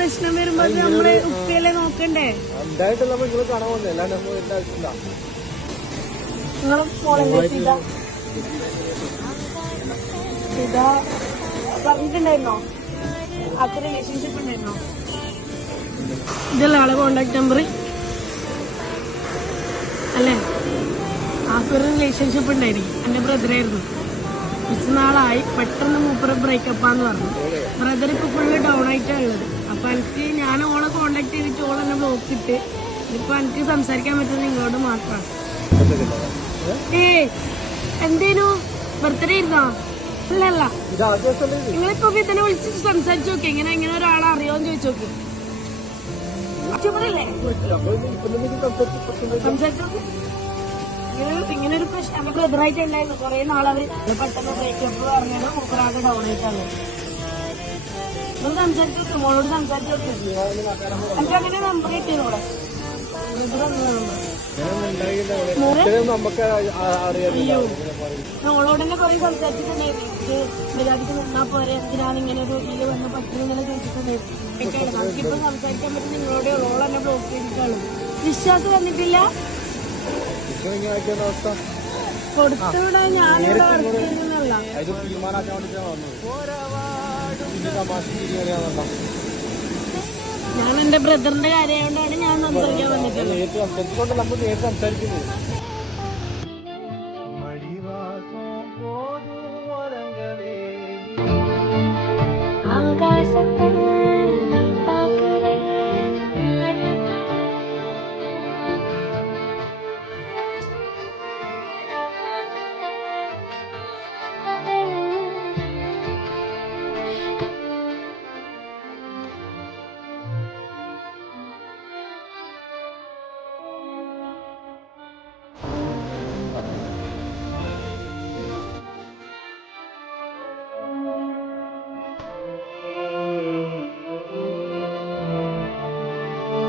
പ്രശ്നം വരുമ്പോ നമ്മള് ഉപ്പയല്ലേ നോക്കണ്ടേ? എന്തായിട്ടല്ല നിങ്ങൾ കാണാൻ വന്നേ, അല്ലാണ്ട് നമ്മൾ എന്റെ ആവശ്യമില്ല. നിങ്ങളെ ഫോളല്ലേ ഇതാ പറഞ്ഞിട്ടുണ്ടായിരുന്നോ? അത്ര റിലേഷൻഷിപ്പ് ഉണ്ടായിരുന്നോ? ഇതല്ല ആളെ കോണ്ടാക്ട് നമ്പർ അല്ലേ? ആക്കൊരു റിലേഷൻഷിപ്പ് ഉണ്ടായിരുന്നു, എന്റെ ബ്രദറായിരുന്നു. കുറച്ച് നാളായി, പെട്ടെന്ന് മൂപ്പറ് ബ്രേക്കപ്പാന്ന് പറഞ്ഞു. ബ്രദർ ഇപ്പൊ ഫുള്ള് ഡൗൺ ആയിട്ടാണ് ഉള്ളത്. അപ്പൊ എനിക്ക് ഞാൻ ഓളെ കോണ്ടാക്ട് ചെയ്തിട്ട് ഓൾ എന്നെ ബ്ലോക്ക് ഇട്ട് ഇപ്പൊ എനിക്ക് സംസാരിക്കാൻ പറ്റുന്നത് നിങ്ങളോട് മാത്രമാണ്. എന്തേനു ബർത്ത്ഡേ ഇരുന്നോ? അല്ലല്ല, നിങ്ങളിപ്പോ ഇതിനെ വിളിച്ചിട്ട് സംസാരിച്ചു നോക്കി. ഇങ്ങനെ ഒരാളെ അറിയോന്ന് ചോദിച്ചു നോക്കി. സംസാരിച്ചു നോക്കി. ഇങ്ങനെ ഒരു പ്രശ്നം എന്റെ ബ്രദറായിട്ട് ഉണ്ടായിരുന്നു. കുറെ നാളവര് പെട്ടെന്ന് ബ്രേക്കപ്പ് പറഞ്ഞാൽ മൂപ്പറാകെ ഡൗൺ ആയിട്ടാണ്. നിങ്ങൾ സംസാരിച്ചു നോക്കി, മോളോട് സംസാരിച്ചു നോക്കി. എനിക്ക് അങ്ങനെ നമ്പർ കിട്ടിയതോടെ ഓളോട് തന്നെ കുറെ സംസാരിച്ചിട്ടുണ്ടായിരുന്നു. മര്യാദക്ക് നിന്നാ പോരെ, എന്തിനാണ് ഇങ്ങനെ ഒരു ഇതിൽ വന്ന് പറ്റുന്നിങ്ങനെ ചോദിച്ചിട്ടുണ്ടായിരുന്നു. നമുക്കിപ്പോ സംസാരിക്കാൻ പറ്റും നിങ്ങളോട്. ഓൾ എന്നെ ബ്ലോക്ക് ചെയ്തിട്ടാണ്. വിശ്വാസം വന്നിട്ടില്ല. കൊടുത്തുവിടെ ഞാനിവിടെ വർക്ക് ചെയ്യുന്നല്ല. ഞാൻ എന്റെ ബ്രദറിന്റെ കാര്യമായോണ്ടാണ് ഞാൻ സംസാരിക്കാൻ വന്നിട്ടുള്ളത്.